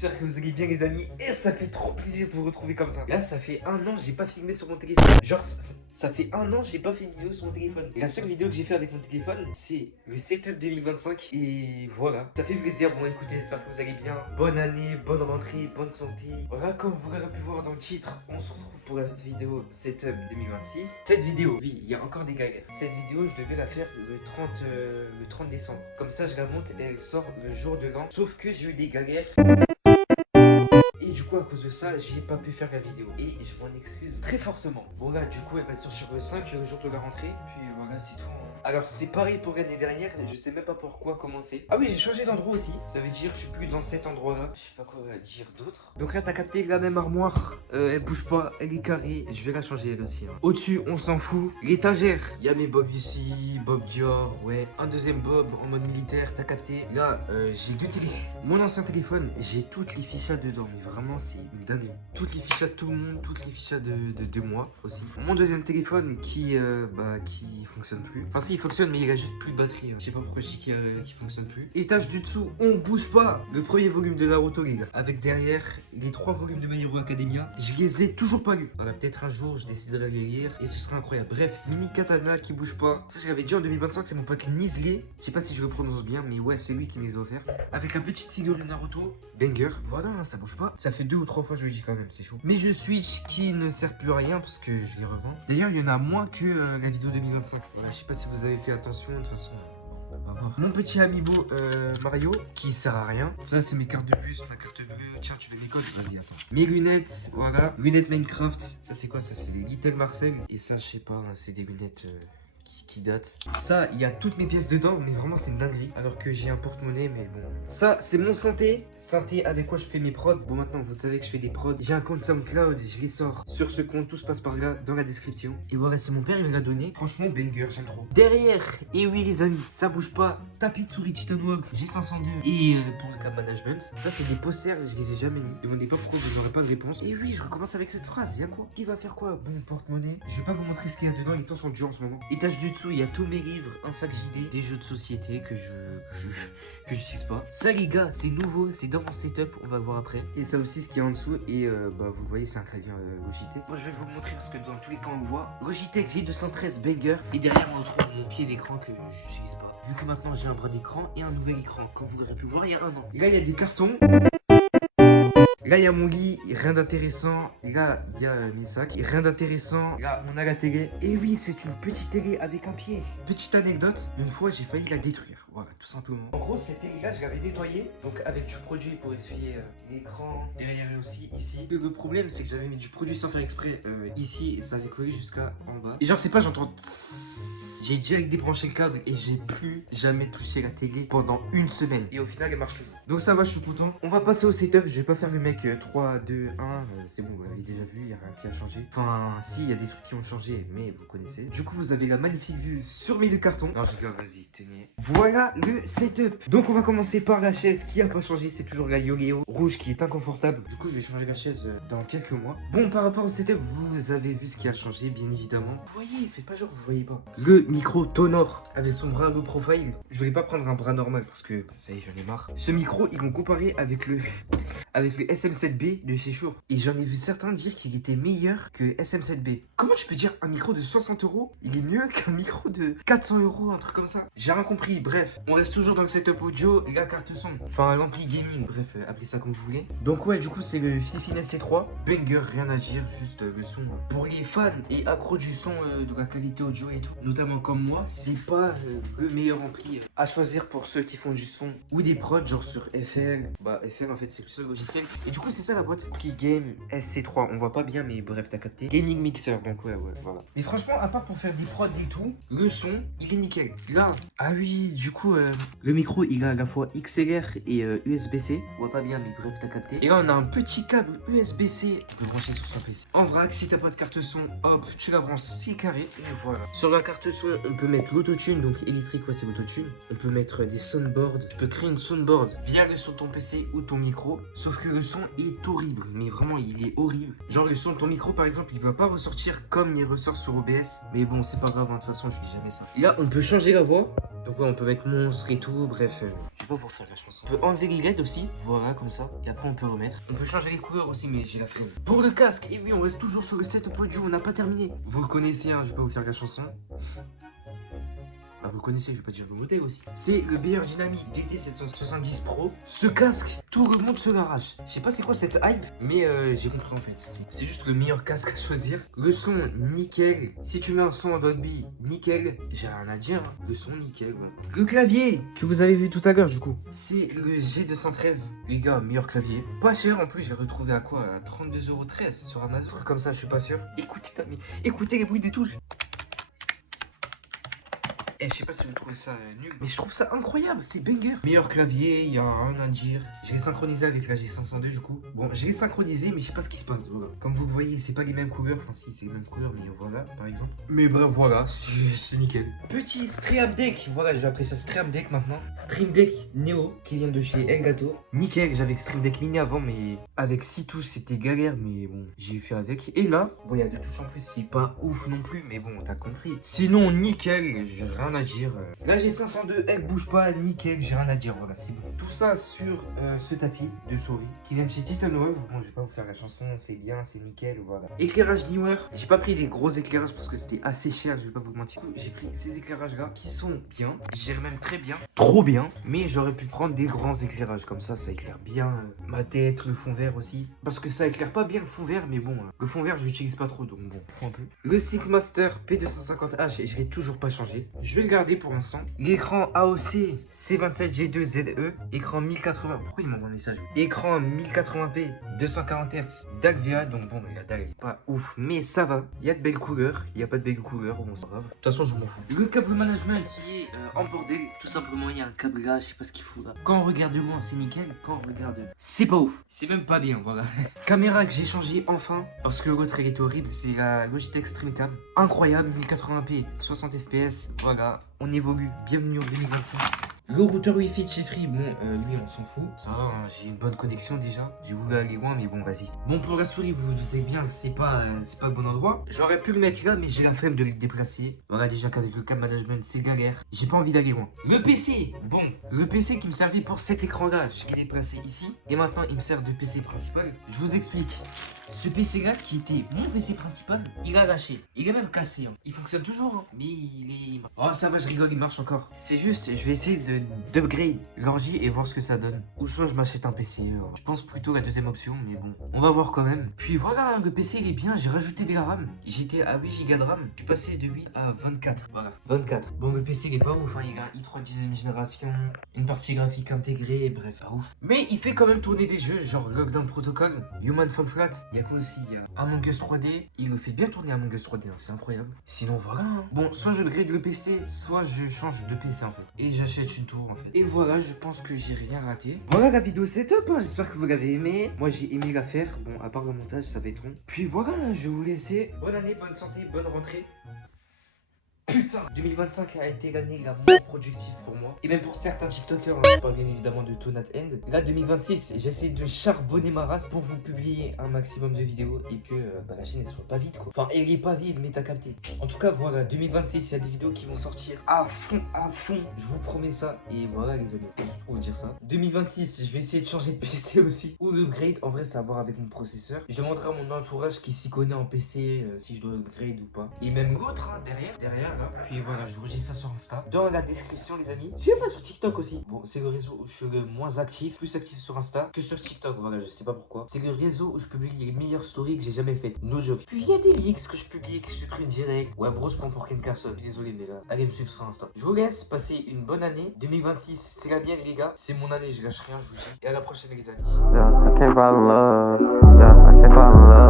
j'espère que vous allez bien les amis. Et ça fait trop plaisir de vous retrouver comme ça. Là ça fait un an j'ai pas filmé sur mon téléphone. Genre ça fait un an j'ai pas fait de vidéo sur mon téléphone. La seule vidéo que j'ai fait avec mon téléphone c'est le setup 2025. Et voilà, ça fait plaisir. Bon écoutez, j'espère que vous allez bien. Bonne année, bonne rentrée, bonne santé. Voilà, comme vous l'aurez pu voir dans le titre, on se retrouve pour la vidéo setup 2026. Cette vidéo, oui, il y a encore des galères. Cette vidéo je devais la faire le 30 décembre. Comme ça je la monte et elle sort le jour de l'an. Sauf que j'ai eu des galères. Et du coup à cause de ça j'ai pas pu faire la vidéo. Et je m'en excuse très fortement. Bon là du coup elle va être sortir le 5, le jour de la rentrée. Puis voilà c'est tout. Alors c'est pareil pour l'année dernière, je sais même pas pourquoi commencer. Ah oui, j'ai changé d'endroit aussi. Ça veut dire que je suis plus dans cet endroit là. Je sais pas quoi dire d'autre. Donc là t'as capté la même armoire, elle bouge pas, elle est carrée. Je vais la changer elle aussi hein. Au-dessus on s'en fout. L'étagère, il y a mes bobs ici, Bob Dior, ouais. Un deuxième Bob en mode militaire, t'as capté. Là j'ai deux télé. Mon ancien téléphone, j'ai toutes les fichas dedans. Mais vraiment c'est une dinguerie. Toutes les fichas de tout le monde, toutes les fichas de moi aussi. Mon deuxième téléphone qui fonctionne plus. Enfin si il fonctionne mais il a juste plus de batterie. Je sais pas pourquoi je dis qu'il fonctionne plus. Étage du dessous, on bouge pas. Le premier volume de Naruto les gars. Avec derrière les 3 volumes de My Hero Academia. Je les ai toujours pas lus. Voilà, peut-être un jour je déciderai de les lire et ce sera incroyable. Bref, mini katana qui bouge pas. Ça je l'avais dit en 2025, c'est mon pote Nizley. Je sais pas si je le prononce bien mais ouais c'est lui qui me les a offerts. Avec la petite figurine Naruto. Banger. Voilà, hein, ça bouge pas. Ça fait 2 ou 3 fois que je le dis quand même, c'est chaud. Mais je Switch qui ne sert plus à rien parce que je les revends. D'ailleurs il y en a moins que la vidéo 2025. Voilà, je sais pas si vous avez fait attention, de toute façon. Mon petit amiibo Mario qui sert à rien. Ça c'est mes cartes de bus, ma carte bleue. Tiens tu veux mes codes? Vas-y attends. Mes lunettes, voilà. Lunettes Minecraft. Ça c'est quoi? Ça c'est des Little Marcel. Et ça je sais pas, c'est des lunettes qui date. Ça, il y a toutes mes pièces dedans, mais vraiment c'est une dinguerie. Alors que j'ai un porte-monnaie, mais bon. Ça, c'est mon synthé. Synthé avec quoi je fais mes prods. Bon, maintenant, vous savez que je fais des prods. J'ai un compte SoundCloud, je les sors sur ce compte. Tout se passe par là, dans la description. Et voilà, c'est mon père, il me l'a donné. Franchement, banger, j'aime trop. Derrière, et oui les amis, ça bouge pas. Tapis de souris Titanwalk, G502. Et pour le cap management, ça c'est des posters, je les ai jamais mis. Demandez pas pourquoi, vous n'aurez pas de réponse. Et oui, je recommence avec cette phrase. Il y a quoi? Qui va faire quoi? Bon, porte-monnaie. Je vais pas vous montrer ce qu'il y a dedans, les temps sont durs en ce moment. Étage du dessous, il y a tous mes livres, un sac JD, des jeux de société que je n'utilise pas. Ça les gars, c'est nouveau, c'est dans mon setup, on va voir après. Et ça aussi, ce qu'il y a en dessous, et vous voyez, c'est un clavier Logitech. Moi, je vais vous le montrer parce que dans tous les cas, on le voit. Logitech G213 banger. Et derrière, on retrouve mon pied d'écran que je n'utilise pas. Vu que maintenant, j'ai un bras d'écran et un nouvel écran, comme vous l'aurez pu voir il y a un an. Et là, il y a des cartons. Là, il y a mon lit, rien d'intéressant. Là, il y a mes sacs, rien d'intéressant. Là, on a la télé. Et oui, c'est une petite télé avec un pied. Petite anecdote, une fois, j'ai failli la détruire. Voilà, tout simplement. En gros, cette télé-là, je l'avais nettoyée. Donc, avec du produit pour essuyer l'écran. Derrière aussi, ici. Le problème, c'est que j'avais mis du produit sans faire exprès ici. Et ça avait collé jusqu'à en bas. Et genre, c'est pas, j'entends... J'ai direct débranché le câble et j'ai plus jamais touché la télé pendant une semaine. Et au final, elle marche toujours. Donc ça va, je suis content. On va passer au setup. Je vais pas faire le mec 3, 2, 1. C'est bon, vous l'avez déjà vu, il n'y a rien qui a changé. Enfin, si, il y a des trucs qui ont changé, mais vous connaissez. Du coup, vous avez la magnifique vue sur mes deux cartons. Non, je rigole, vas-y, tenez. Voilà le setup. Donc on va commencer par la chaise qui a pas changé. C'est toujours la Yo-Yo rouge qui est inconfortable. Du coup, je vais changer la chaise dans quelques mois. Bon, par rapport au setup, vous avez vu ce qui a changé, bien évidemment. Vous voyez, faites pas genre, vous voyez pas. Le micro Tonor avec son bras low profile. Je voulais pas prendre un bras normal parce que ça y est, j'en ai marre. Ce micro, ils l'ont comparé avec le SM7B de chez Shure. Et j'en ai vu certains dire qu'il était meilleur que SM7B. Comment tu peux dire un micro de 60 €, il est mieux qu'un micro de 400 €, un truc comme ça? J'ai rien compris. Bref, on reste toujours dans le setup audio et la carte son. Enfin, l'ampli gaming. Bref, appelez ça comme vous voulez. Donc ouais, du coup, c'est le Fifine C3. Banger, rien à dire, juste le son. Pour les fans et accros du son, de la qualité audio et tout, notamment comme moi, c'est pas le meilleur ampli à choisir pour ceux qui font du son ou des prods genre sur FL. Bah FL en fait c'est le seul logiciel. Et du coup c'est ça la boîte. Qui Game SC3. On voit pas bien mais bref t'as capté. Gaming Mixer donc ouais voilà. Mais franchement à part pour faire des prods et tout, le son il est nickel. Là, ah oui du coup le micro il a à la fois XLR et USB-C. On voit pas bien mais bref t'as capté. Et là on a un petit câble USB-C pour brancher sur son PC. En vrac si t'as pas de carte son, hop tu la branches, c'est carré. Et voilà. Sur la carte son on peut mettre l'autotune, donc électrique, ouais, c'est l'autotune. On peut mettre des soundboards. Tu peux créer une soundboard via le son de ton PC ou ton micro. Sauf que le son est horrible, mais vraiment, il est horrible. Genre, le son de ton micro, par exemple, il va pas ressortir comme il ressort sur OBS. Mais bon, c'est pas grave, hein, de toute façon, je dis jamais ça. Et là, on peut changer la voix. Donc, ouais, on peut mettre monstre et tout. Bref, j'ai vais pas vous refaire la chanson. On peut enlever les LED aussi, voilà, comme ça. Et après, on peut remettre. On peut changer les couleurs aussi, mais j'ai la flemme. Pour le casque, et oui, on reste toujours sur le setup audio, on n'a pas terminé. Vous le connaissez, hein, je vais pas vous faire la chanson. Ah, vous connaissez, je vais pas dire le modèle aussi. C'est le BR Dynamic DT770 Pro. Ce casque, tout le monde se l'arrache. Je sais pas c'est quoi cette hype, mais j'ai compris en fait. C'est juste le meilleur casque à choisir. Le son, nickel. Si tu mets un son en Dolby, nickel. J'ai rien à dire, hein. Le son, nickel. Ouais. Le clavier, que vous avez vu tout à l'heure du coup, c'est le G213. Les gars, meilleur clavier. Pas cher en plus, je l'ai retrouvé à quoi? À 32,13 € sur Amazon. Un truc comme ça, je suis pas sûr. Écoutez les bruits des touches. Eh, je sais pas si vous trouvez ça nul, mais je trouve ça incroyable, c'est banger. Meilleur clavier, il y a rien à dire. Je l'ai synchronisé avec la G502 du coup. Bon, je l'ai synchronisé, mais je sais pas ce qui se passe, voilà. Comme vous le voyez, c'est pas les mêmes couleurs. Enfin, si, c'est les mêmes couleurs, mais voilà, par exemple. Mais bref, voilà, c'est nickel. Petit Stream Deck, voilà, je vais appeler ça Stream Deck maintenant. Stream Deck Neo, qui vient de chez Elgato. Nickel, j'avais Stream Deck Mini avant, mais avec 6 touches, c'était galère, mais bon, j'ai fait avec. Et là, bon, il y a 2 touches en plus, c'est pas ouf non plus, mais bon, t'as compris. Sinon, nickel, j'ai rien à dire. La G502, elle bouge pas, nickel, j'ai rien à dire, voilà, c'est bon. Tout ça sur ce tapis de souris qui vient de chez Titanweb. Bon, je vais pas vous faire la chanson, c'est bien, c'est nickel, voilà. Éclairage Neewer, j'ai pas pris les gros éclairages parce que c'était assez cher, je vais pas vous mentir. J'ai pris ces éclairages là qui sont bien, j'ai même très bien, trop bien, mais j'aurais pu prendre des grands éclairages comme ça éclaire bien ma tête, le fond vert aussi, parce que ça éclaire pas bien le fond vert, mais bon, le fond vert je l'utilise pas trop, donc bon, faut un peu. Le Sigmaster P250H, je l'ai toujours pas changé, je vais le garder pour l'instant. L'écran AOC C27G2ZE, écran 1080, pourquoi il m'envoie un message? Écran 1080p 240 Hz DAC-VA, donc bon, la dalle est pas ouf, mais ça va. Il y a de belles couleurs, il y a pas de belles couleurs, bon, c'est grave. De toute façon, je m'en fous. Le câble management qui est en bordel, tout simplement, il y a un câble là, je sais pas ce qu'il faut là. Quand on regarde de loin, c'est nickel, quand on regarde, c'est pas ouf, c'est même pas bien, voilà. Caméra que j'ai changé enfin, parce que l'autre elle était horrible, c'est la Logitech StreamCam, incroyable, 1080p 60 fps, voilà. On évolue, bienvenue en 2026. Le routeur Wi-Fi de chez Free, bon, lui on s'en fout. Ça va, hein, j'ai une bonne connexion déjà. J'ai voulu aller loin, mais bon, vas-y. Bon, pour la souris, vous vous doutez bien, c'est pas le bon endroit. J'aurais pu le mettre là, mais j'ai la flemme de le déplacer. Voilà, déjà qu'avec le câble management, c'est galère. J'ai pas envie d'aller loin. Le PC, bon, le PC qui me servait pour cet écran-là, je l'ai déplacé ici. Et maintenant, il me sert de PC principal. Je vous explique. Ce PC-là, qui était mon PC principal, il a lâché. Il est même cassé. Hein. Il fonctionne toujours, hein, mais il est... Oh, ça va, je rigole, il marche encore. C'est juste, je vais essayer d'upgrade l'ordi et voir ce que ça donne. Ou soit je m'achète un PC. Je pense plutôt la deuxième option, mais bon, on va voir quand même. Puis voilà, hein, le PC, il est bien. J'ai rajouté de la RAM. J'étais à 8 Go de RAM. Je suis passé de 8 à 24. Voilà, 24. Bon, le PC, il est pas ouf. Hein. Il a un i3 10e génération, une partie graphique intégrée, bref, pas ouf. Mais il fait quand même tourner des jeux, genre Lockdown Protocol, Human Fall Flat. Il y a quoi aussi? Il y a Among Us 3D. Il le fait bien tourner Among Us 3D, hein, c'est incroyable. Sinon voilà. Hein. Bon, soit je grade le PC, soit je change de PC en fait. Et j'achète une tour en fait. Et voilà, je pense que j'ai rien raté. Voilà, la vidéo c'est top, hein. J'espère que vous l'avez aimé. Moi j'ai aimé la faire. Bon, à part le montage, ça va être long. Puis voilà, je vais vous laisser. Bonne année, bonne santé, bonne rentrée. Putain, 2025 a été l'année la moins productive pour moi. Et même pour certains TikTokers, hein, je parle bien évidemment de Tonat End. Là, 2026, j'essaie de charbonner ma race pour vous publier un maximum de vidéos et que la chaîne elle soit pas vide quoi. Enfin, elle est pas vide, mais t'as capté. En tout cas, voilà, 2026, il y a des vidéos qui vont sortir à fond, à fond. Je vous promets ça. Et voilà les amis, c'est juste pour vous dire ça. 2026, je vais essayer de changer de PC aussi. Ou de grade, en vrai, ça a à voir avec mon processeur. Je demanderai à mon entourage qui s'y connaît en PC si je dois upgrade ou pas. Et même l'autre, hein, derrière. Puis voilà, je vous redis ça sur Insta. Dans la description, les amis. Suivez-moi sur TikTok aussi. Bon, c'est le réseau où je suis le moins actif, plus actif sur Insta que sur TikTok. Voilà, je sais pas pourquoi. C'est le réseau où je publie les meilleures stories que j'ai jamais faites. No joke. Puis il y a des leaks que je publie, que je supprime direct. Ouais, bro, je prends pour Ken Carson. Désolé, mais là, allez me suivre sur Insta. Je vous laisse passer une bonne année. 2026, c'est la mienne, les gars. C'est mon année, je lâche rien, je vous dis. Et à la prochaine, les amis. Yeah, I can't fall in love. Yeah, I can't fall in love.